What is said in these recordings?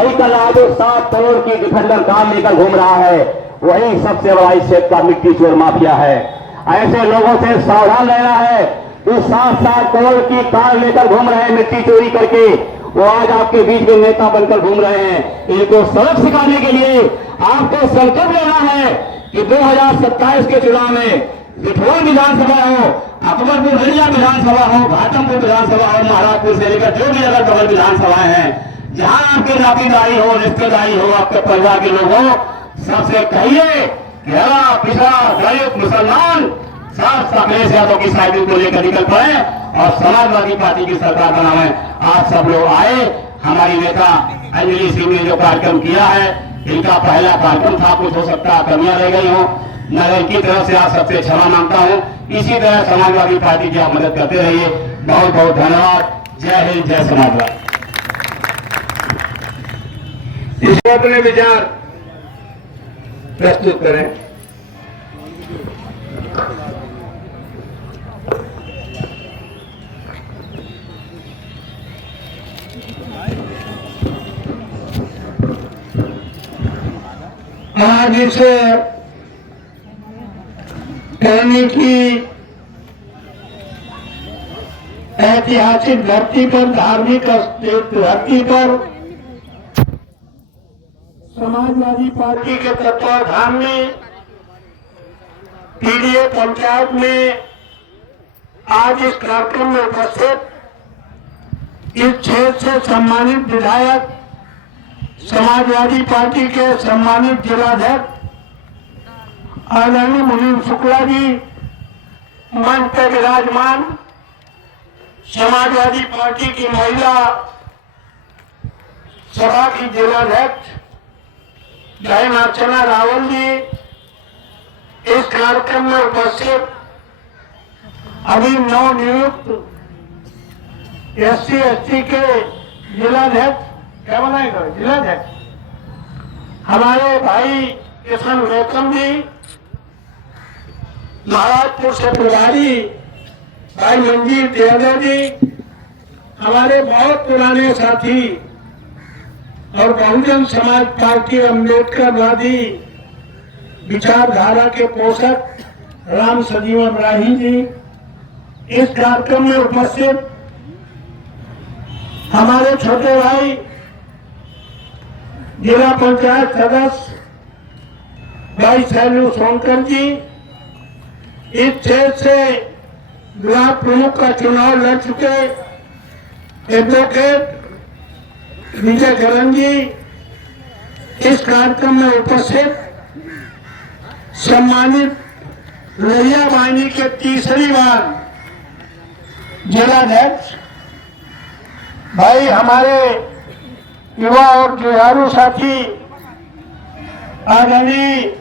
वही कल आगे 7 करोड़ की डिफेंडर कार लेकर घूम रहा है, वही सबसे बड़ा इस क्षेत्र का मिट्टी चोर माफिया है। ऐसे लोगों से सावधान रहना है कि 7-7 करोड़ की कार लेकर घूम रहे हैं मिट्टी चोरी करके, वो आज आपके बीच में नेता बनकर घूम रहे हैं। इनको सबक सिखाने के लिए आपको संकल्प लेना है कि 2027 के चुनाव में बिठौर विधानसभा हो, अकबरपुर हरिया विधानसभा हो, घाटमपुर विधानसभा हो, महाराजपुर से लेकर जो भी अगर बगल विधानसभाएं हैं, जहां आपकी नातेदारी हो, रिश्तेदारी हो, आपके परिवार के लोग हो, सबसे कहिए कि हरा पिछड़ा दलित मुसलमान सब अखिलेश यादव की साइकिल को लेकर निकल पड़े और समाजवादी पार्टी की सरकार बनाए। आप सब लोग आए। हमारी नेता अंजलि सिंह ने जो कार्यक्रम किया है, इनका पहला कार्यक्रम था, कुछ हो सकता है कमियां रह गई हो, मैं इनकी तरफ से आप सबसे क्षमा मांगता हूं। इसी तरह समाजवादी पार्टी की आप मदद करते रहिए। बहुत बहुत धन्यवाद। जय हिंद, जय समाजवाद। इसको अपने विचार प्रस्तुत करें। आज इस कहने की ऐतिहासिक धरती पर, धार्मिक धरती पर समाजवादी पार्टी के तत्वाधान में पीडीए पंचायत में आज इस कार्यक्रम में उपस्थित इस क्षेत्र से सम्मानित विधायक, समाजवादी पार्टी के सम्मानित जिलाध्यक्ष आदरणीय मुनीम शुक्ला जी, मंच पर विराजमान समाजवादी पार्टी की महिला सभा की जिलाध्यक्ष बहन अर्चना रावल जी, इस कार्यक्रम में उपस्थित अभी नवनियुक्त SC/ST के जिलाध्यक्ष, क्या बनाएगा जिलाध्यक्ष, हमारे भाई किशन वेकम जी, महाराजपुर से प्रभारी भाई मंजीत यादव जी, हमारे बहुत पुराने साथी और बहुजन समाज पार्टी अम्बेडकरवादी विचारधारा के पोषक राम सजीवन राही जी, इस कार्यक्रम में उपस्थित हमारे छोटे भाई जिला पंचायत सदस्य भाई शैलू सोनकर जी, इस क्षेत्र से ब्लॉक प्रमुख का चुनाव लड़ चुके एडवोकेट विजय गरन जी, इस कार्यक्रम में उपस्थित सम्मानित लोहिया वाहिनी के तीसरी बार जिलाध्यक्ष भाई हमारे युवा और जुझारू साथी आदरणीय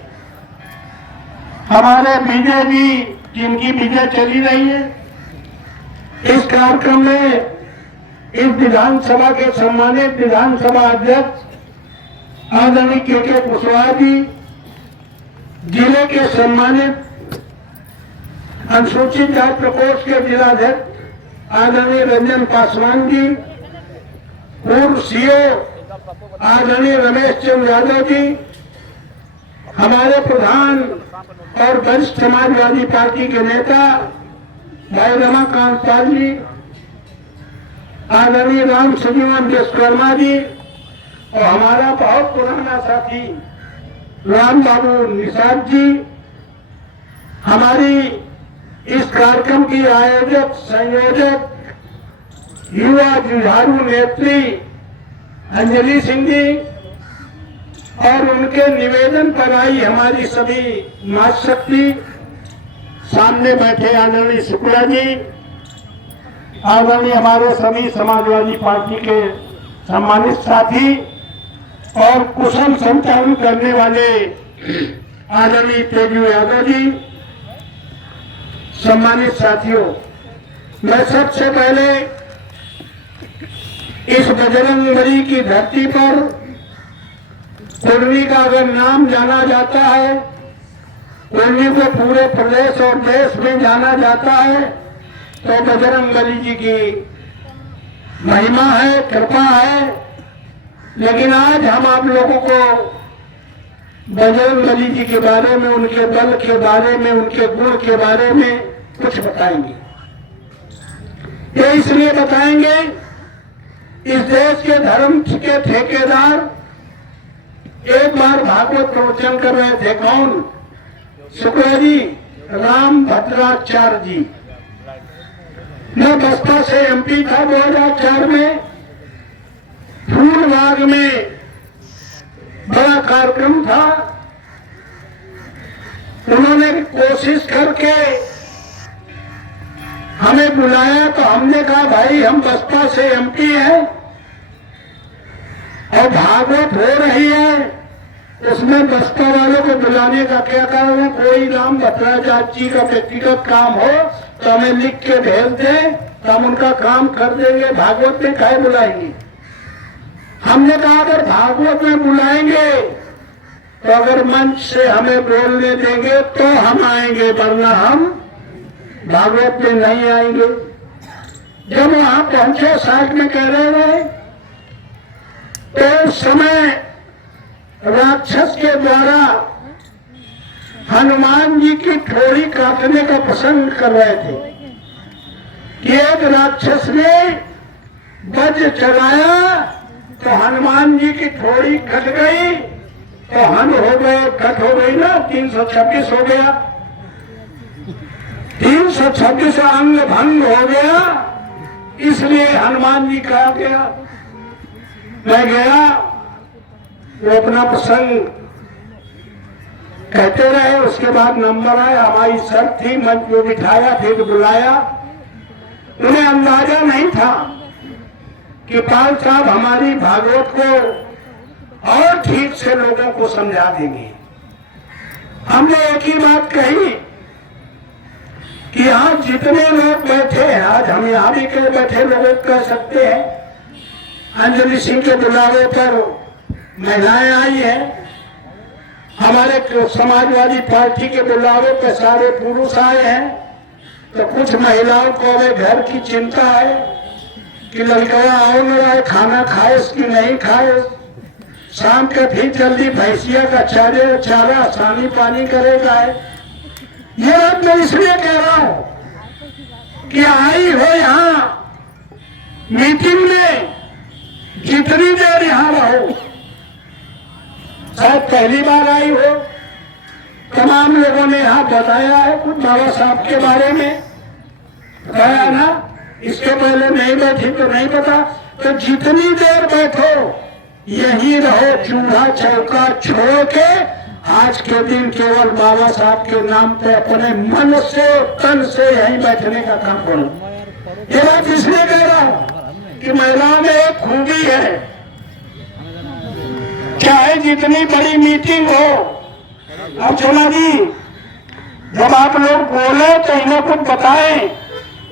हमारे बीजेपी जिनकी विजय चली रही है, इस कार्यक्रम में इस विधानसभा के सम्मानित विधानसभा अध्यक्ष आदरणीय के कुशवाहा जी, जिले के सम्मानित अनुसूचित जाति प्रकोष्ठ के जिलाध्यक्ष आदरणीय रंजन पासवान जी, पूर्व सीओ आदरणीय रमेश चंद्र यादव जी, हमारे प्रधान और वरिष्ठ समाजवादी पार्टी के नेता भाई रमाकांत पाल जी, आदरणीय राम सजीवन विश्वकर्मा जी और हमारा बहुत पुराना साथी राम बाबू निषाद जी, हमारी इस कार्यक्रम की आयोजक संयोजक युवा जुझारू नेत्री अंजलि सिंह जी और उनके निवेदन पर आई हमारी सभी मातृशक्ति, सामने बैठे आदरणीय शुक्ला जी, आदरणीय हमारे सभी समाजवादी पार्टी के सम्मानित साथी और कुशल संचालन करने वाले आदरणीय तेजू यादव जी, सम्मानित साथियों, मैं सबसे पहले इस बजरंगबली की धरती पर कुर्मी का अगर नाम जाना जाता है, कुर्मी को पूरे प्रदेश और देश में जाना जाता है, तो बजरंगबली जी की महिमा है, कृपा है। लेकिन आज हम आप लोगों को बजरंगबली जी के बारे में, उनके बल के बारे में, उनके गुण के बारे में कुछ बताएंगे। ये इसलिए बताएंगे, इस देश के धर्म के ठेकेदार एक बार भागवत प्रवचन कर रहे थे। कौन? शुक्ला जी, राम भद्राचार्य जी। मैं बसपा से एमपी था 2004 में। फूलबाग में बड़ा कार्यक्रम था। उन्होंने कोशिश करके हमें बुलाया तो हमने कहा भाई हम बसपा से एमपी हैं और भागवत हो रही है, उसमें बसपा वालों को बुलाने का क्या कारण है? कोई राम भद्राचार्य जी का व्यक्तिगत काम हो तो हमें लिख के भेज दें तो हम उनका काम कर देंगे, भागवत में काहे बुलाएंगे? हमने कहा अगर भागवत में बुलाएंगे तो अगर मंच से हमें बोलने देंगे तो हम आएंगे, वरना हम भागवत में नहीं आएंगे। जब वहां पहुंचे साइड में कह रहे थे तो उस समय राक्षस के द्वारा हनुमान जी की ठोड़ी काटने का प्रसंग कर रहे थे कि एक राक्षस ने वज्र चलाया तो हनुमान जी की ठोड़ी कट गई तो हन हो गए, कट हो गई ना, 326 हो गया, 326 अंग भंग हो गया, इसलिए हनुमान जी कहा गया। मैं गया, वो अपना प्रसंग कहते रहे, उसके बाद नंबर आया, हमारी शर्त थी, मंच में बिठाया, फिर बुलाया। उन्हें अंदाजा नहीं था कि पाल साहब हमारी भागवत को और ठीक से लोगों को समझा देंगे। हमने एक ही बात कही कि यहाँ जितने लोग बैठे हैं, आज हम यहाँ भी कई बैठे लोगों को कह सकते हैं, अंजलि सिंह के बुलावे पर महिलाएं आई हैं, हमारे समाजवादी पार्टी के बुलावे पर सारे पुरुष आए हैं, तो कुछ महिलाओं को अभी घर की चिंता है कि लड़का आओ न आए, खाना खाए कि नहीं खाए, शाम के फिर जल्दी भैंसिया का चारा सानी पानी करेगा है। ये बात मैं इसलिए कह रहा हूं कि आई हो यहाँ मीटिंग में, जितनी देर यहाँ रहो, शायद पहली बार आई हो, तमाम लोगों ने यहाँ बताया है कुछ बाबा साहब के बारे में, बताया ना, इसके पहले नहीं बैठी तो नहीं पता। तो जितनी देर बैठो यहीं रहो, चूल्हा चौका छोड़ के आज के दिन केवल बाबा साहब के नाम पे अपने मन से तन से यहीं बैठने का काम करो। ये बात इसलिए कह रहा हूं कि महिलाओं में एक खूबी है, चाहे जितनी बड़ी मीटिंग हो। अब सोना जी, जब आप लोग बोले तो इन्हें कुछ बताएं।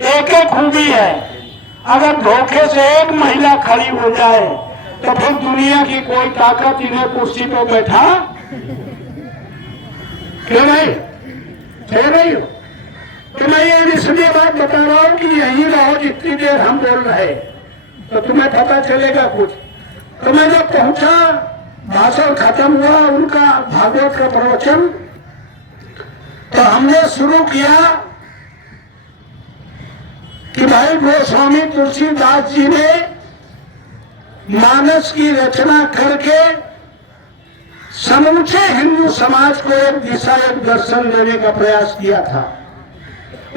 एक एक खूबी है, अगर धोखे से एक महिला खड़ी हो जाए तो फिर दुनिया की कोई ताकत इन्हें कुर्सी पर बैठा क्यों नहीं? कह रही हो तो मैं ये इसलिए बात बता रहा हूं कि यहीं रहो जितनी देर हम बोल रहे, तो तुम्हें पता चलेगा कुछ। तो मैं जब पहुंचा, भाषण खत्म हुआ उनका, भागवत का प्रवचन, तो हमने शुरू किया कि भाई गोस्वामी तुलसीदास जी ने मानस की रचना करके समूचे हिंदू समाज को एक दिशा, एक दर्शन देने का प्रयास किया था।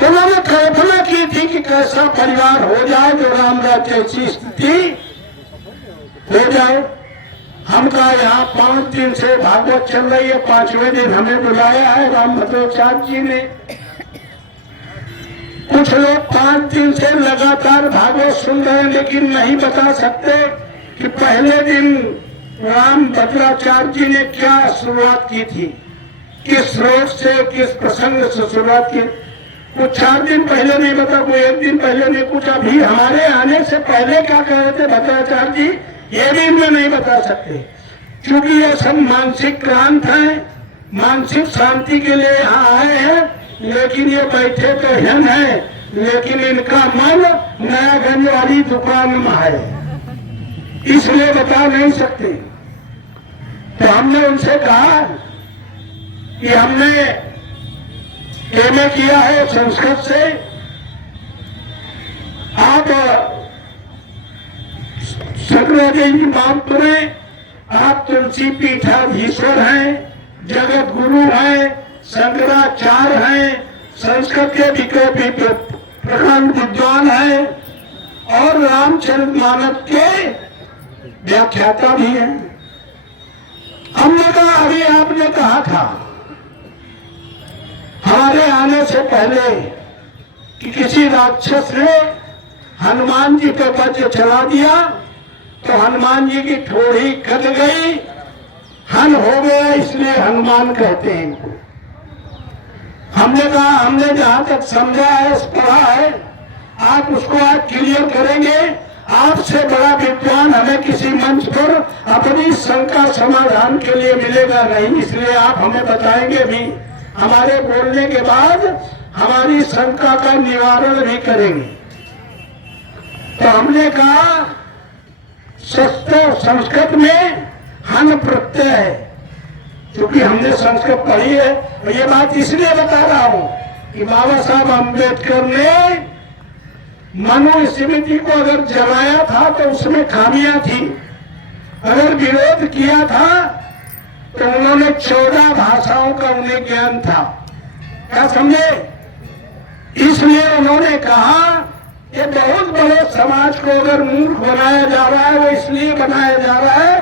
उन्होंने कल्पना की थी कि कैसा परिवार हो जाए जो राम राज्य जैसी स्थिति हो जाए। हमका यहाँ 5 दिन से भागवत चल रही है, 5वें दिन हमें बुलाया है राम भद्राचार्य जी ने। कुछ लोग 5 दिन से लगातार भागवत सुन रहे हैं, लेकिन नहीं बता सकते कि पहले दिन राम भद्राचार्य जी ने क्या शुरुआत की थी, किस श्लोक से, किस प्रसंग से शुरुआत की। कुछ 4 दिन पहले नहीं बता, कोई 1 दिन पहले नहीं, कुछ अभी हमारे आने से पहले क्या कह रहे थे भद्राचार्य जी, ये भी मैं नहीं बता सकते, क्योंकि ये सब मानसिक क्रांत है, मानसिक शांति के लिए यहाँ आए हैं। लेकिन ये बैठे तो हिन है, लेकिन इनका मन नयागंज वाली दुकान में है। इसलिए बता नहीं सकते। तो हमने उनसे कहा कि हमने एमए किया है संस्कृत से, आप शंकराचार्य जी माफ करें, आप तुलसी पीठाधीश्वर हैं, जगत गुरु हैं, शंकराचार्य हैं, संस्कृत के प्रखंड विद्वान हैं और रामचरितमानस के व्याख्याता भी हैं। हमने कहा अभी आपने कहा था हमारे आने से पहले कि किसी राक्षस ने हनुमान जी पे वज्र चला दिया तो हनुमान जी की ठोड़ी कट गई, हन हो गया, इसलिए हनुमान कहते हैं इनको। हमने कहा हमने जहां तक समझा है, पढ़ा है, आप उसको आज क्लियर करेंगे। आपसे बड़ा विद्वान हमें किसी मंच पर अपनी शंका समाधान के लिए मिलेगा नहीं, इसलिए आप हमें बताएंगे भी, हमारे बोलने के बाद हमारी शंका का निवारण भी करेंगे। तो हमने कहा संस्कृत में हन प्रत्यय है, क्योंकि हमने संस्कृत पढ़ी है। और ये बात इसलिए बता रहा हूं कि बाबा साहब अम्बेडकर ने मनुस्मृति को अगर जलाया था तो उसमें खामियां थी, अगर विरोध किया था तो उन्होंने 14 भाषाओं का उन्हें ज्ञान था, क्या समझे? इसलिए उन्होंने कहा कि बहुत बड़े समाज को अगर मूर्ख बनाया जा रहा है, वो इसलिए बनाया जा रहा है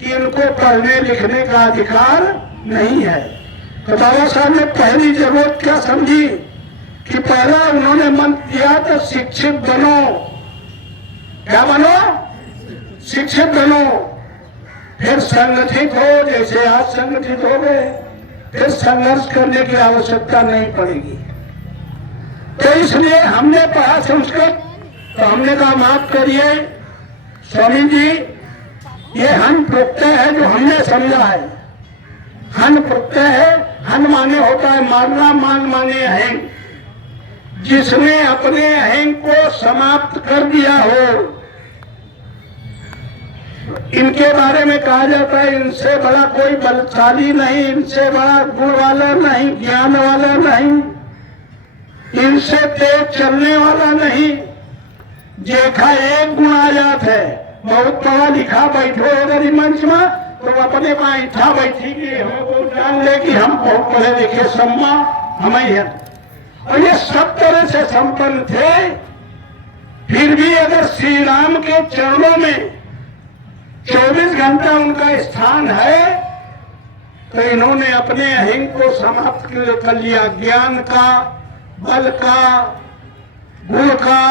कि इनको पढ़ने लिखने का अधिकार नहीं है। तो बाबा साहब ने पहली जरूरत क्या समझी कि पहला उन्होंने मंत्र दिया तो शिक्षित बनो। क्या बनो? शिक्षित बनो, फिर संगठित हो, जैसे आज संगठित हो गए, फिर संघर्ष करने की आवश्यकता नहीं पड़ेगी। तो इसलिए हमने पढ़ा संस्कृत, तो हमने कहा माफ करिए स्वामी जी, ये हन प्रत्यय है जो हमने समझा है। हन प्रत्यय है, हन माने होता है मारना, मान माने अहंग। जिसने अपने अहंग को समाप्त कर दिया हो, इनके बारे में कहा जाता है इनसे बड़ा कोई बलशाली नहीं, इनसे बड़ा गुण वाला नहीं, ज्ञान वाला नहीं, इनसे तेज चलने वाला नहीं। देखा एक गुण आ जात है, बहुत पढ़ा लिखा बैठो अगर मंच में तो अपने बैठा बैठी कि हमको जान ले कि हम बहुत पढ़े लिखे सम्मा हमें है। और ये सब तरह से संपन्न थे, फिर भी अगर श्री राम के चरणों में 24 घंटा उनका स्थान है तो इन्होंने अपने अहंग को समाप्त कर लिया। ज्ञान का, बल का, गुण का,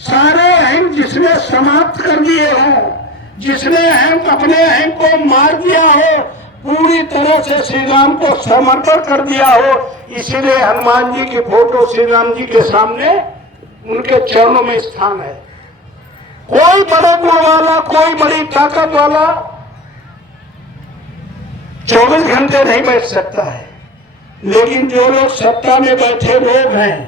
सारे अहंग जिसने समाप्त कर दिए हो, जिसने अहंग अपने अहंग को मार दिया हो, पूरी तरह से श्री राम को समर्पण कर दिया हो, इसीलिए हनुमान जी की फोटो श्री राम जी के सामने उनके चरणों में स्थान है। कोई बड़े गुण वाला, कोई बड़ी ताकत वाला 24 घंटे नहीं बैठ सकता है, लेकिन जो लोग सत्ता में बैठे लोग हैं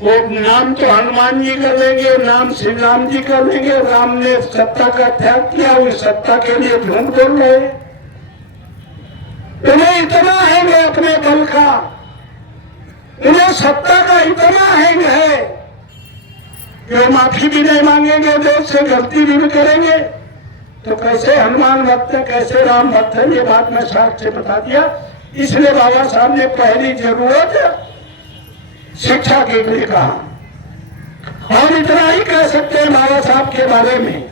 वो नाम तो हनुमान जी कर लेंगे, नाम श्री राम जी कर लेंगे। राम ने सत्ता का त्याग किया, उस सत्ता के लिए झूठ बोल रहे। उन्हें इतना अहंग है अपने बल का, उन्हें सत्ता का इतना अहंग है कि वो माफी भी नहीं मांगेंगे, देश से गलती भी करेंगे। तो कैसे हनुमान भक्त है, कैसे राम भक्त है, ये बात मैं साफ से बता दिया। इसलिए बाबा साहब ने पहली जरूरत शिक्षा के लिए कहा। और इतना ही कह सकते हैं बाबा साहब के बारे में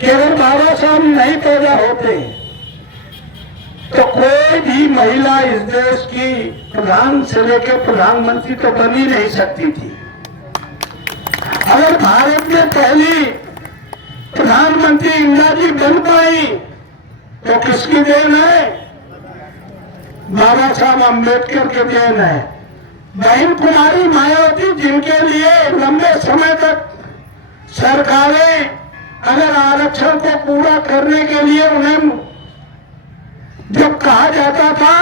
कि अगर बाबा साहब नहीं पैदा होते तो कोई भी महिला इस देश की प्रधान से लेकर प्रधानमंत्री तो बन ही नहीं सकती थी। अगर भारत में पहली प्रधानमंत्री इंदिरा जी बन पाई तो किसकी देन है? बाबा साहब अम्बेडकर की देन है। बहन कुमारी मायावती, जिनके लिए लंबे समय तक सरकारें अगर आरक्षण को पूरा करने के लिए उन्हें जब कहा जाता था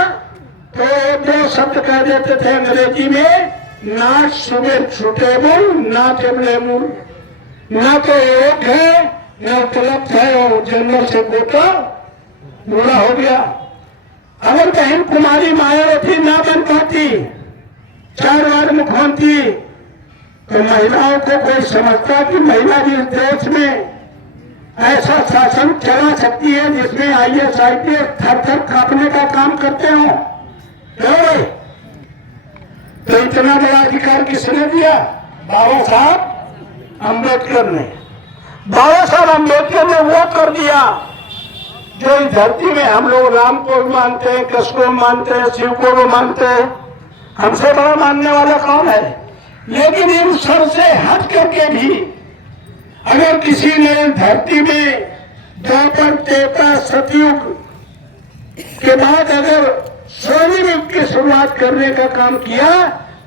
तो दो शब्द कह देते थे अंग्रेजी में, नॉट सुटेबल, नॉट एबलेबल, न तो एक है न उपलब्ध है और जनरल से कोटा पूरा हो गया। अगर बहन कुमारी मायावती ना बन पाती 4 बार मुख्यमंत्री तो महिलाओं को कोई समझता कि महिला जिस देश में ऐसा शासन चला सकती है जिसमें IAS IPS थर-थर कांपने का काम करते हो। तो इतना बड़ा अधिकार किसने दिया? बाबा साहब अम्बेडकर ने। बाबा साहब अम्बेडकर ने वो कर दिया जो इस धरती में हम लोग राम को भी मानते हैं, कृष्ण को मानते हैं, शिव को भी मानते हैं। हमसे बड़ा मानने वाला कौन है? लेकिन इन सब से हट करके भी अगर किसी ने धरती में द्वापर त्रेता सतयुग के बाद अगर स्वर्णिम युग की शुरुआत करने का काम किया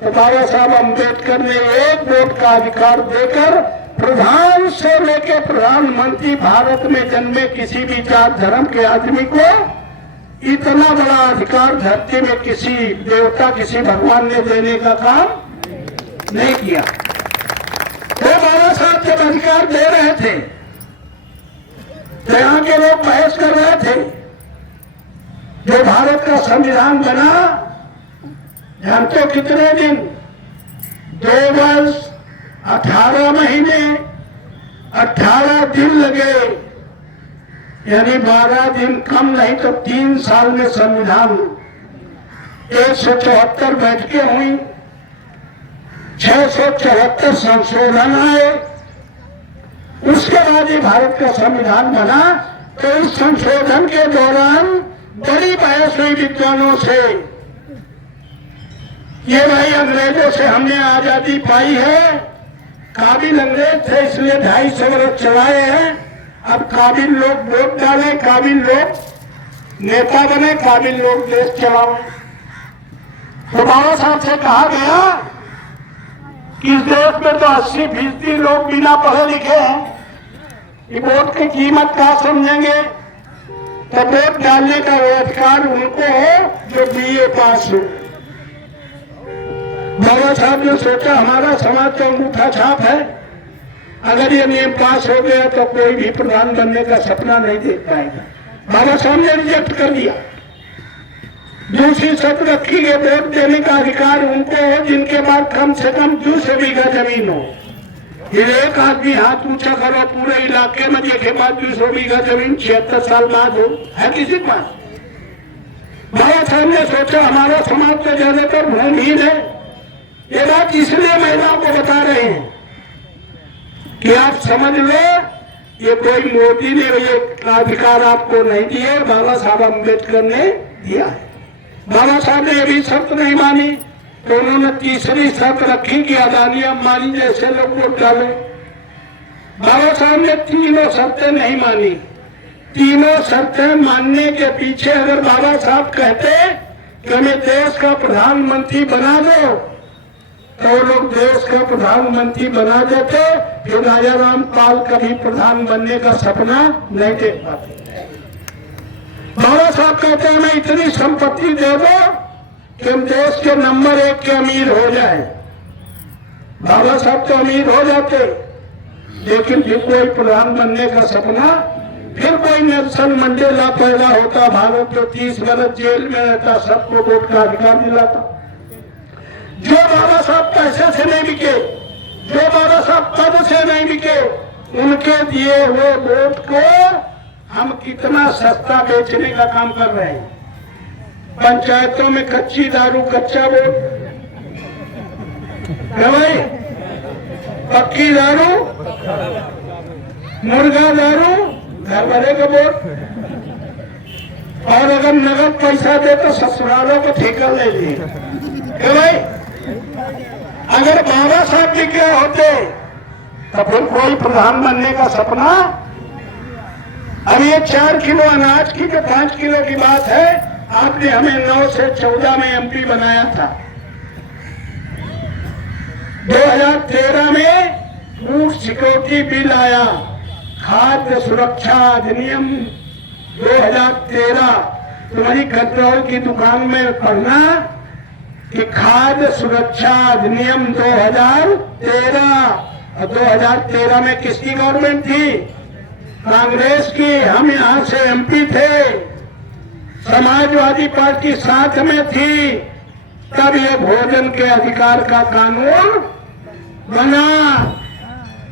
तो बाबा साहब अम्बेडकर ने 1 वोट का अधिकार देकर प्रधान से लेकर प्रधानमंत्री भारत में जन्मे किसी भी जात धर्म के आदमी को इतना बड़ा अधिकार धरती में किसी देवता किसी भगवान ने देने का काम नहीं किया। तो बाबा साहब जब अधिकार दे रहे थे तो यहाँ के लोग बहस कर रहे थे। जो भारत का संविधान बना जानते हो कितने दिन? 2 वर्ष 18 महीने 18 दिन लगे, यानी 12 दिन कम नहीं तो 3 साल में संविधान 174 बैठकें हुई, 674 संशोधन आए। उसके बाद ही भारत का संविधान बना। तो इस संशोधन के दौरान बड़ी बहस हुई विद्वानों से। ये भाई अंग्रेजों से हमने आजादी पाई है, काबिल अंग्रेज थे इसलिए 250 वर्ष चलाए हैं। अब काबिल लोग वोट डाले, काबिल लोग नेता बने, काबिल लोग देश चलाओ। तो बाबा साहब से कहा गया कि इस देश में तो 80% लोग बिना पढ़े लिखे हैं, ये वोट की कीमत क्या समझेंगे? तो वोट डालने का वो अधिकार उनको हो जो BA पास हो। बाबा साहब ने सोचा हमारा समाज का अंगूठा छाप है, अगर ये नियम पास हो गया तो कोई भी प्रधान बनने का सपना नहीं देख पाएगा। बाबा साहब ने रिजेक्ट कर दिया। दूसरी शर्त रखी है वोट देने का अधिकार उनको हो जिनके पास कम से कम 200 बीघा जमीन हो। फिर एक आदमी हाथ ऊंचा करो पूरे इलाके में देखे बाद 200 बीघा जमीन 76 साल बाद हो है किसी के पास? बाबा साहब ने सोचा हमारा समाज तो ज्यादातर भूमिहीन है। ये बात इसलिए महिलाओं को बता रहे हैं कि आप समझ लो ये कोई मोदी ने ये अधिकार आपको नहीं दिए, बाबा साहब अम्बेडकर ने दिया है। बाबा साहब ने ये भी शर्त नहीं मानी तो उन्होंने तीसरी शर्त रखी कि अदानी अंबानी जैसे लोग वोट डाले। बाबा साहब ने तीनों शर्तें नहीं मानी। तीनों शर्तें मानने के पीछे अगर बाबा साहब कहते कि हमें देश का प्रधानमंत्री बना दो तो वो लोग देश का प्रधानमंत्री बना देते, फिर राजा रामपाल कभी प्रधान बनने का सपना नहीं देख पाते। बाबा साहब कहते हैं हमें इतनी संपत्ति दे दो कि हम देश के नंबर 1 के अमीर हो जाए। बाबा साहब तो अमीर हो जाते लेकिन फिर कोई प्रधान बनने का सपना, फिर कोई नेल्सन मंडेला पैदा होता भारत जो 30 वर्ष जेल में रहता, सबको वोट का अधिकार दिलाता। जो बाबा साहब पैसे से नहीं बिके, जो बाबा साहब पद से नहीं बिके, उनके दिए हुए वोट को हम कितना सस्ता बेचने का काम कर रहे हैं। पंचायतों में कच्ची दारू कच्चा वोट है भाई, पक्की दारू मुर्गा दारू घर वाले का वोट, और अगर नगद पैसा दे तो ससुरालों को ठेका ले लिए भाई। अगर बाबा साहब जी के होते तो फिर कोई प्रधान बनने का सपना। अब ये 4 किलो अनाज की जो 5 किलो की बात है, आपने हमें 9 से 14 में MP बनाया था। 2013 में फूड सिक्योरिटी बिल आया, खाद्य सुरक्षा अधिनियम 2013। तुम्हारी कटरौल की दुकान में पढ़ना कि खाद्य सुरक्षा अधिनियम 2013 और 2013 में किसकी गवर्नमेंट थी? कांग्रेस की। हम यहाँ से एमपी थे, समाजवादी पार्टी साथ में थी, तब ये भोजन के अधिकार का कानून बना।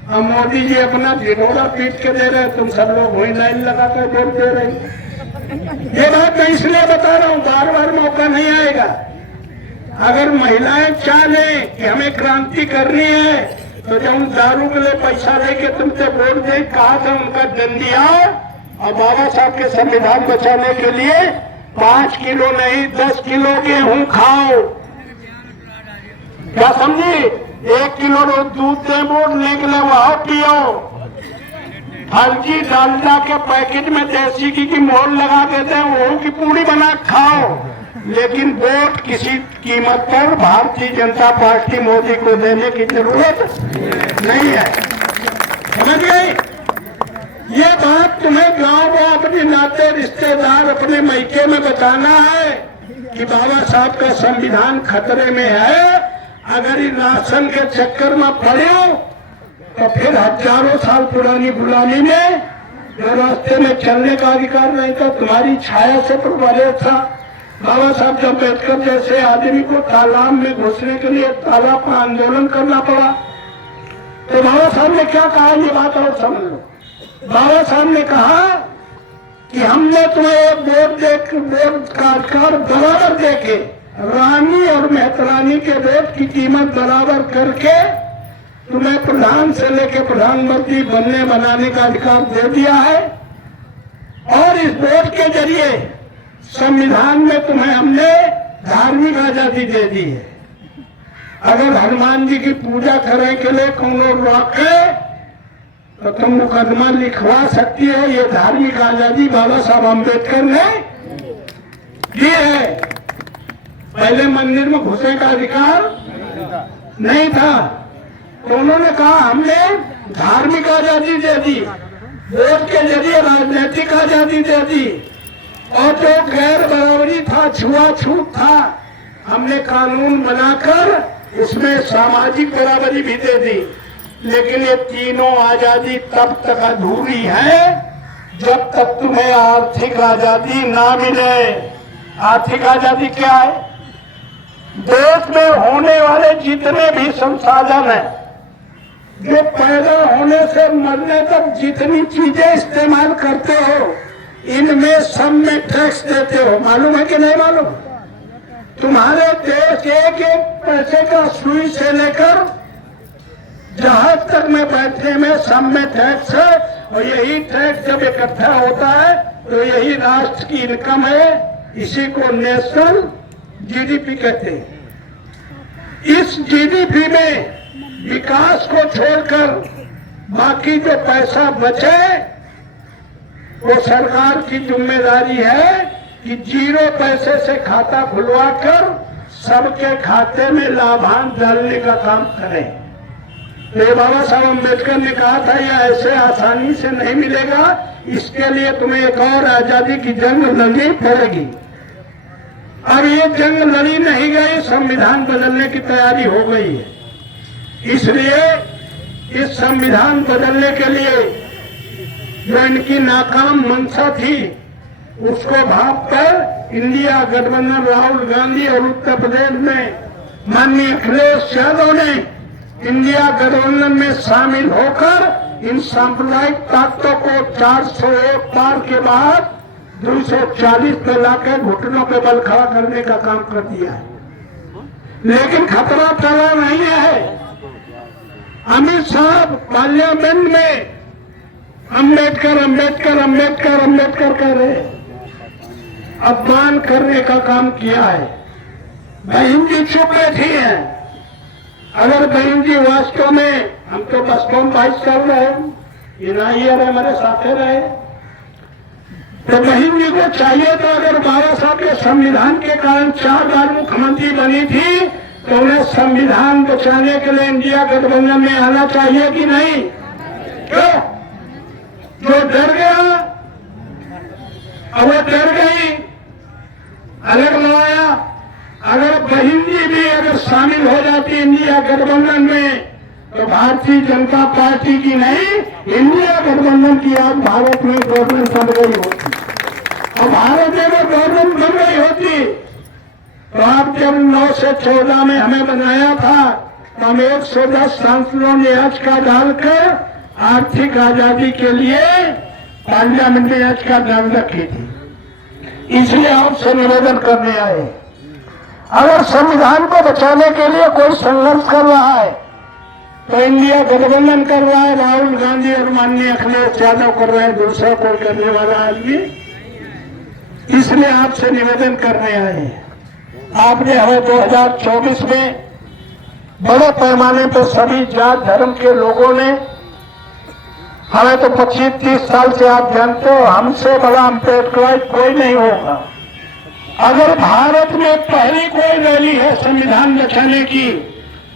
अब मोदी जी अपना ढिढोरा पीट के दे रहे, तुम सब लोग वही लाइन लगा कर वोट दे रही। ये बात मैं इसलिए बता रहा हूँ, बार बार मौका नहीं आएगा। अगर महिलाएं चाहें कि हमें क्रांति करनी है, तो जो उन दारू के लिए पैसा लेके तुमसे वोट दे, कहा था उनका दंडिया और बाबा साहब के संविधान बचाने के लिए 5 किलो नहीं 10 किलो गेहूं खाओ। क्या समझी? 1 किलो दूध दे वोट लेके ले वहां पियो। फर्जी डालडा के पैकेट में देसी घी की मोहर लगा देते हैं, वो की पूरी बना खाओ। लेकिन वोट किसी कीमत पर भारतीय जनता पार्टी मोदी को देने की जरूरत नहीं है। समझ गई? ये बात तुम्हें गांव में अपने नाते रिश्तेदार अपने मायके में बताना है कि बाबा साहब का संविधान खतरे में है। अगर इन राशन के चक्कर में पड़े तो फिर हजारों साल पुरानी गुलामी में जो रास्ते में चलने का अधिकार नहीं था, तुम्हारी छाया से प्रबले था। बाबा साहब जब अम्बेडकर जैसे आदमी को तालाब में घुसने के लिए तालाब का आंदोलन करना पड़ा, तो बाबा साहब ने क्या कहा, ये बात और समझ लो। बाबा साहब ने कहा कि हमने तुम्हें वोट का अधिकार बराबर देके रानी और मेहतरानी के वोट की कीमत बराबर करके तुम्हें प्रधान से लेके प्रधानमंत्री बनने बनाने का अधिकार दे दिया है। और इस वोट के जरिए संविधान में तुम्हें हमने धार्मिक आजादी दे दी है। अगर हनुमान जी की पूजा करने के लिए कौन रोके तो तुम मुकदमा लिखवा सकती है। ये धार्मिक आजादी बाबा साहब अम्बेडकर ने दी है। पहले मंदिर में घुसने का अधिकार नहीं था, तो उन्होंने कहा हमने धार्मिक आजादी दे दी, वोट के जरिए राजनीतिक आजादी दे दी, और जो गैर बराबरी था, छुआछूत था, हमने कानून बनाकर उसमें सामाजिक बराबरी भी दे दी। लेकिन ये तीनों आजादी तब तक अधूरी है जब तक तुम्हें आर्थिक आजादी ना मिले। आर्थिक आजादी क्या है? देश में होने वाले जितने भी संसाधन हैं, जो पैदा होने से मरने तक जितनी चीजें इस्तेमाल करते हो, इनमें सब में टैक्स देते हो। मालूम है कि नहीं मालूम? तुम्हारे देश एक एक पैसे का सुई से लेकर जहाज तक में बैठने में सब में टैक्स है। और यही टैक्स जब इकट्ठा होता है तो यही राष्ट्र की इनकम है। इसी को नेशनल जीडीपी कहते हैं। इस जीडीपी में विकास को छोड़कर बाकी जो पैसा बचे वो सरकार की जिम्मेदारी है कि 0 पैसे से खाता खुलवाकर सबके खाते में लाभांश डालने का काम करें। तो बाबा साहब अम्बेडकर ने कहा था यह ऐसे आसानी से नहीं मिलेगा, इसके लिए तुम्हें एक और आजादी की जंग लड़नी पड़ेगी। अब ये जंग लड़ी नहीं गई, संविधान बदलने की तैयारी हो गई है। इसलिए इस संविधान बदलने के लिए जो इनकी नाकाम मंशा थी उसको भाप कर इंडिया गठबंधन राहुल गांधी और उत्तर प्रदेश में माननीय अखिलेश यादव ने इंडिया गठबंधन में शामिल होकर इन सांप्रदायिक ताकतों को 401 पार के बाद 240 पे लाकर घुटनों पे बल खड़ा करने का काम कर दिया है। लेकिन खतरा टला नहीं है। अमित शाह पार्लियामेंट में अम्बेडकर अम्बेडकर अम्बेडकर अम्बेडकर कर रहे अपमान करने का काम किया है। बहन जी चुप बैठी है। अगर बहन जी वास्तव में हम तो बस कौन बाइस कर रहे हैं, ये नाइयर है, हमारे साथ रहे, तो बहन जी को चाहिए तो अगर बाबा साहब के संविधान के कारण 4 बार मुख्यमंत्री बनी थी तो उन्हें संविधान बचाने के लिए इंडिया गठबंधन में आना चाहिए कि नहीं? क्यों? जो डर गया अब वो डर गई, अलग लगाया। अगर बहन जी भी अगर शामिल हो जाती इंडिया गठबंधन में तो भारतीय जनता पार्टी की नहीं, इंडिया गठबंधन की आज भारत में गवर्नमेंट बन गई होती। और भारत में अगर गवर्नमेंट बन गई होती तो आप जब 9 से 14 में हमें बनाया था तो हम 110 सांसदों ने याचिका डालकर आर्थिक आजादी के लिए पार्लियामेंट में याचिका डाल रखी थी। इसलिए आपसे निवेदन करने आए, अगर संविधान को बचाने के लिए कोई संघर्ष कर रहा है तो इंडिया गठबंधन कर रहा है, राहुल गांधी और माननीय अखिलेश यादव कर रहे हैं, दूसरा कोई करने वाला आदमी। इसलिए आपसे निवेदन करने आए, आपने हमें 2024 में बड़े पैमाने पर सभी जात धर्म के लोगों ने, हमें तो 25-30 साल से आप जानते हो, हमसे बड़ा अम्बेडकराइट कोई नहीं होगा। अगर भारत में पहली कोई रैली है संविधान बचाने की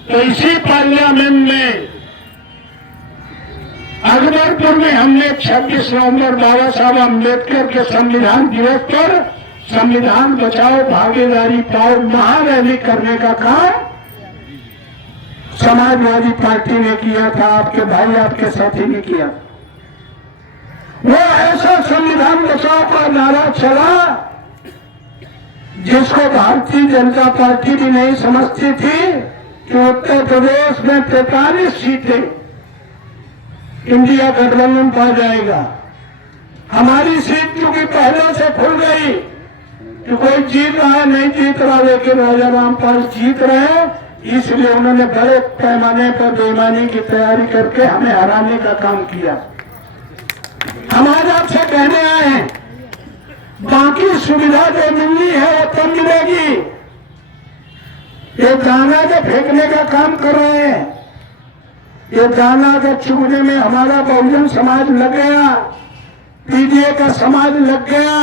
तो इसी पार्लियामेंट में अकबरपुर में हमने 26 नवंबर बाबा साहब अम्बेडकर के संविधान दिवस पर संविधान बचाओ भागीदारी पाओ महारैली करने का काम समाजवादी पार्टी ने किया था, आपके भाई आपके साथी ने किया। वो ऐसा संविधान बचाओ का नारा चला जिसको भारतीय जनता पार्टी भी नहीं समझती थी कि उत्तर प्रदेश में 43 सीटें इंडिया गठबंधन पा जाएगा। हमारी सीट क्योंकि पहले से खुल गई कि कोई जीत रहा है नहीं जीत रहा, लेकिन राजा रामपाल जीत रहे हैं, इसलिए उन्होंने बड़े पैमाने पर बेईमानी की तैयारी करके हमें हराने का काम किया। हम आज आपसे कहने आए हैं, बाकी सुविधा जो मिलनी है वो तब मिलेगी। ये दाना जो फेंकने का काम कर रहे हैं, ये दाना जो चुगने में हमारा बहुजन समाज लग गया, पीडीए का समाज लग गया,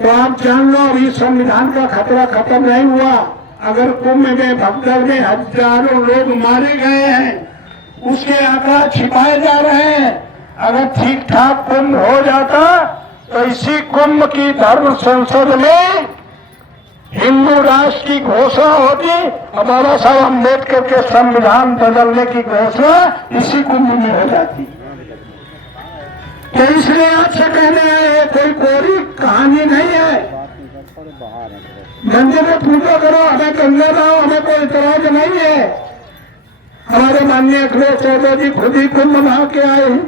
तो आप जान लो अभी संविधान का खतरा खत्म नहीं हुआ। अगर कुंभ में भगदड़ में हजारों लोग मारे गए हैं, उसके आंकड़ा छिपाए जा रहे हैं। अगर ठीक ठाक कुंभ हो जाता तो इसी कुंभ की धर्म संसद में हिंदू राष्ट्र की घोषणा होती और बाबा साहब अम्बेडकर के संविधान बदलने की घोषणा इसी कुंभ में हो जाती। तो इसलिए आपसे कहने आए, कोई कोरी कहानी नहीं है। मंदिर में पूजा करो, हमें गंगा लाओ, हमें कोई इतराज नहीं है। हमारे माननीय अखिलेश यादव जी खुद ही कुंभ नहा के आए,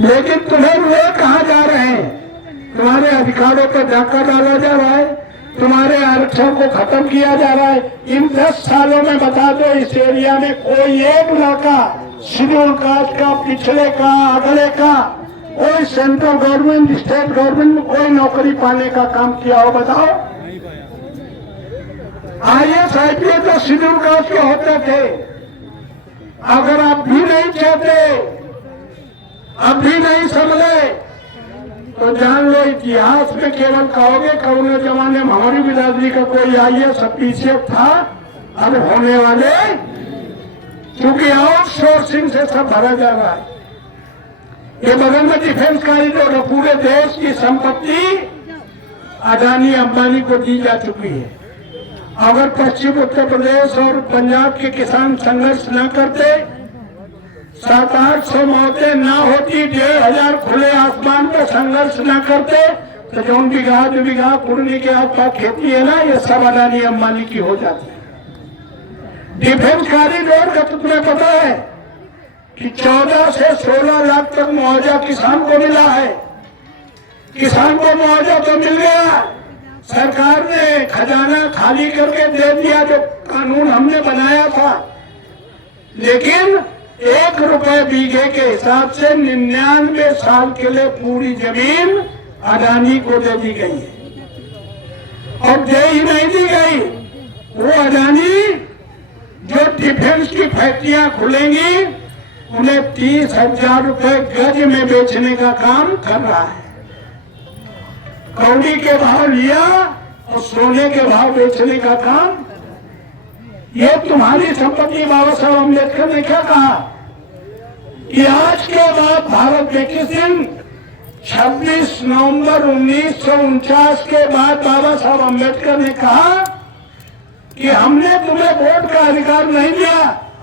लेकिन तुम्हें वो कहाँ जा रहे हैं? तुम्हारे अधिकारों पर डाका डाला जा रहा है, तुम्हारे आरक्षण को खत्म किया जा रहा है। इन 10 सालों में बता दो इस एरिया में कोई एक लड़का शेड्यूल कास्ट का, पिछड़े का, अगले का, कोई सेंट्रल गवर्नमेंट स्टेट गवर्नमेंट में कोई नौकरी पाने का काम किया हो? बताओ। IAS IPS तो शेड्यूल कास्ट के होते थे। अगर आप भी नहीं चाहते, अब भी नहीं संभले, तो जान लो इतिहास में केवल कहोगे कोरोना जमाने में हमारी बिरादरी का कोई IAS ऑफिसर था, अब होने वाले, क्योंकि आउटसोर्सिंग से सब भरा जा रहा है। ये बगल में डिफेंस कॉरिडोर है, पूरे देश की संपत्ति अडानी अंबानी को दी जा चुकी है। अगर पश्चिम उत्तर प्रदेश और पंजाब के किसान संघर्ष न करते, 700-800 मौतें न होती, 1500 खुले आसमान पर संघर्ष न करते, तो जो बीघा 2 बीघा कुर्मी के आसपास खेती है ना, ये सब अडानी अंबानी की हो जाती है। डिफेंस कॉरिडोर का तुम्हें पता है कि 14 से 16 लाख तक मुआवजा किसान को मिला है। किसान को मुआवजा तो मिल गया, सरकार ने खजाना खाली करके दे दिया जो कानून हमने बनाया था, लेकिन 1 रुपए बीघे के हिसाब से 99 साल के लिए पूरी जमीन अडानी को दे दी गई है। और दे ही नहीं दी गई, वो अडानी जो डिफेंस की फैक्ट्रियां खुलेंगी उन्हें 30,000 रुपए गज में बेचने का काम कर रहा है। कौड़ी के भाव लिया और सोने के भाव बेचने का काम। ये तुम्हारी संपत्ति। बाबा साहब अम्बेडकर ने क्या कहा कि आज के बाद भारत में किस दिन 26 नवंबर 1949 के बाद बाबा साहब अम्बेडकर ने कहा कि हमने तुम्हें वोट का अधिकार नहीं दिया,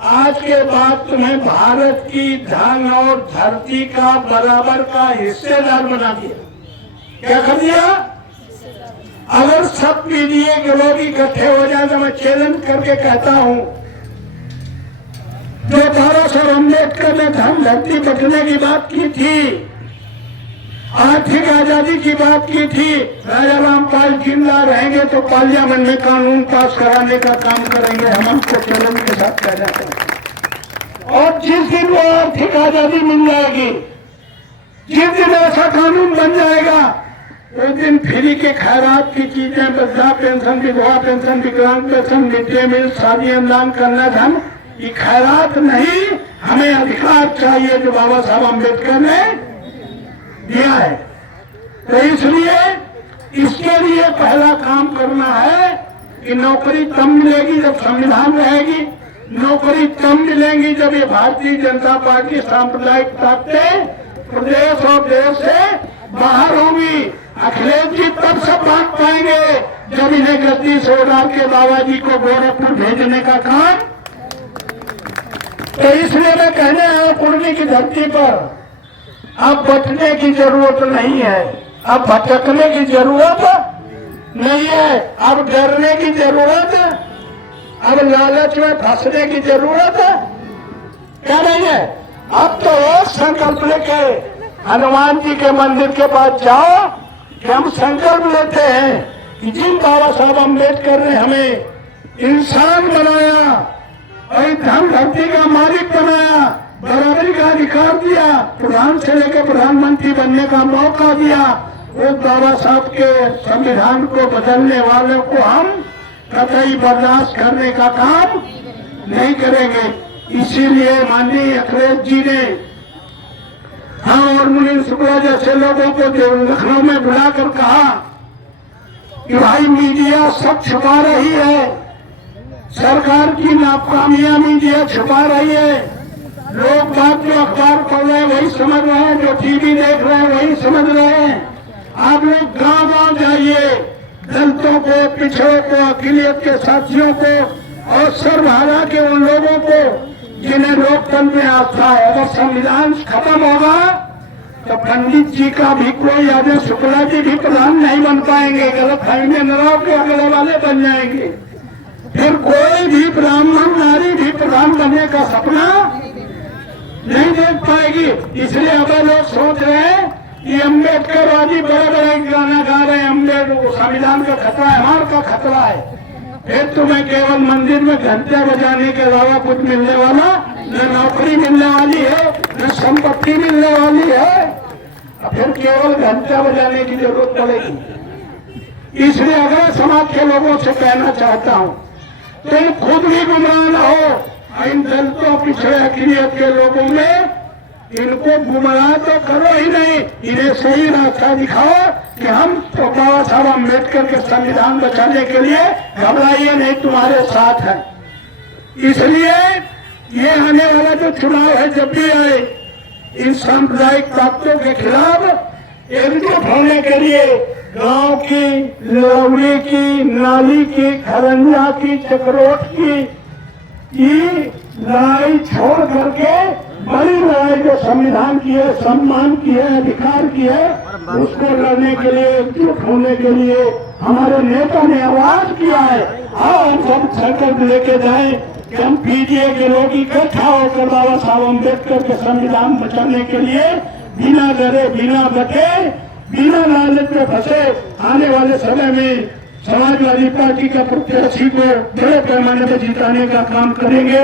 आज के बाद तुम्हें भारत की धन और धरती का बराबर का हिस्सेदार बना दिया। क्या कर दिया? अगर सब पीडीए के लोग इकट्ठे हो जाए तो मैं चैलेंज करके कहता हूं, जो 1200 अम्बेडकर ने धन धरती बटने की बात की थी, आर्थिक आजादी की बात की थी, राजा रामपाल जिंदा रहेंगे तो पार्लियामेंट में कानून पास कराने का काम करेंगे, हम उनको चैलेंज के साथ कह जाते हैं। और जिस दिन वो आर्थिक आजादी मिल जाएगी, जिस दिन ऐसा कानून बन जाएगा, उस दिन फ्री के खैरात की चीजें, वृद्धा पेंशन, विधवा पेंशन, विकलांग पेंशन, मिड डे मील, शादी अनुदान करना धन, ये खैरात नहीं, हमें अधिकार चाहिए जो बाबा साहब अम्बेडकर ने दिया है। तो इसलिए इसके लिए पहला काम करना है कि नौकरी तब मिलेगी जब संविधान रहेगी, नौकरी तब मिलेंगी जब ये भारतीय जनता पार्टी सांप्रदायिक ताकतें प्रदेश और देश से बाहर होंगी। अखिलेश जी तब सब बात पाएंगे जब इन्हें गद्दी से उड़ा के बाबा जी को गोरखपुर भेजने का काम। तो इसलिए मैं कहने आया, कुर्मी की धरती पर अब बचने की जरूरत नहीं है, अब भटकने की जरूरत नहीं है, अब डरने की जरूरत, अब लालच में फंसने की जरूरत क्या नहीं है। अब तो एक संकल्प लेके हनुमान जी के मंदिर के पास जाओ कि हम संकल्प लेते हैं कि जिन बाबा साहब अम्बेडकर ने हमें इंसान बनाया और धन धरती का मालिक बनाया, बराबरी का अधिकार दिया, प्रधान से लेकर प्रधानमंत्री बनने का मौका दिया, उस बाबा साहब के संविधान को बदलने वालों को हम कतई बर्दाश्त करने का काम नहीं करेंगे। इसीलिए माननीय अखिलेश जी ने हाँ और मुनीम शुक्ला जैसे लोगों को लखनऊ में बुलाकर कहा कि भाई मीडिया सब छुपा रही है, सरकार की नाकामियां मीडिया छुपा रही है, लोग बात जो अखबार पढ़ रहे हैं वही समझ रहे हैं, जो टीवी देख रहे हैं वही समझ रहे हैं। आप लोग गांव गांव जाइए, दलितों को, पिछड़ों को, अक़लियत के साथियों को और सर्वहारा के उन लोगों को जिन्हें लोकतंत्र में आस्था है। अगर संविधान खत्म होगा तो पंडित जी का भी कोई यादव शुक्ला जी भी प्रधान नहीं बन पाएंगे, गलत फहमी न रहो के अगले वाले बन जाएंगे, फिर कोई भी ब्राह्मण नारी भी प्रधान बनने का सपना नहीं देख पाएगी। इसलिए अब लोग सोच रहे हैं कि अम्बेडकर वादी बड़े बड़े गाना गा रहे हैं, अम्बेडकर संविधान का खतरा है, हमार का खतरा है, फिर तुम्हें केवल मंदिर में घंटे बजाने के अलावा कुछ मिलने वाला न नौकरी मिलने वाली है, न संपत्ति मिलने वाली है, फिर केवल घंटा बजाने की जरूरत पड़ेगी। इसलिए अगर समाज के लोगों से कहना चाहता हूँ, तुम खुद भी गुमराह न हो, इन दलितों, पिछड़े, अक़लियत के लोगों में इनको गुमराह तो करो ही नहीं, इन्हें सही रास्ता दिखाओ कि हम तो बाबा साहब अम्बेडकर के संविधान बचाने के लिए घबराइए नहीं, तुम्हारे साथ है। इसलिए ये आने वाला जो चुनाव है, जब भी आए, इन सांप्रदायिक ताकतों के खिलाफ एकजुट होने के लिए गांव की, लौड़ी की, नाली की, खरंजा की, चक्रोट की लड़ाई छोड़ करके बड़ी लड़ाई जो संविधान की है, सम्मान की है, अधिकार की है, उसको लड़ने के लिए, एकजुट होने के लिए हमारे नेता ने आवाज किया है। आओ हम सब संकल्प लेके जाएं कि हम पीडीए के लोग इकट्ठा होकर बाबा साहब अम्बेडकर के संविधान बचाने के लिए बिना डरे, बिना बटे, बिना लालच में फंसे आने वाले समय में समाजवादी पार्टी का प्रत्याशी को बड़े पैमाने पर जिताने का काम करेंगे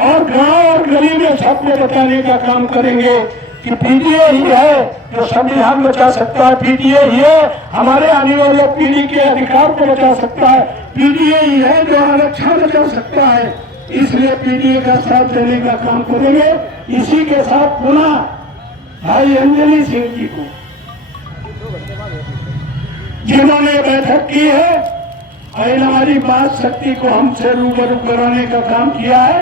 और गांव और गली में सबको बताने का काम करेंगे कि पीडीए ही है जो संविधान बचा सकता है, पीडीए ही है हमारे आने वाले पीढ़ी के अधिकार को बचा सकता है, पीडीए ही है जो आरक्षण बचा सकता है। इसलिए पीडीए का साथ देने का काम करेंगे। इसी के साथ पुनः भाई अंजलि सिंह जी को, जिन्होंने बैठक की है और हमारी बात शक्ति को हमसे रूबरू कराने का काम किया है,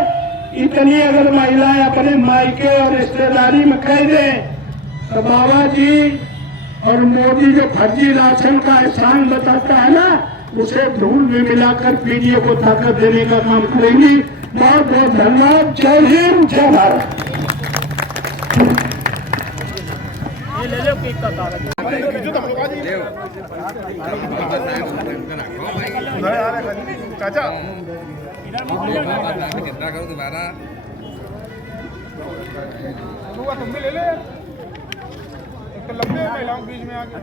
इतनी अगर महिलाएं अपने मायके और रिश्तेदारी में कह दें तो बाबा जी और मोदी जो फर्जी राशन का एहसान बताता है ना, उसे धूल में मिलाकर पीडीए को ताकत देने का काम करेंगी। बहुत बहुत धन्यवाद। जय हिंद, जय भारत। तुम भी ले ले, एक तो लंबे महिलाओं के बीच में आगे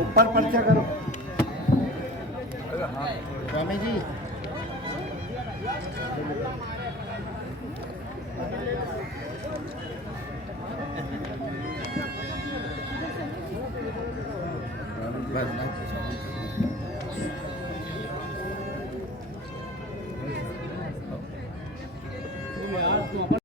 ऊपर पर्चा करो स्वामी जी। बस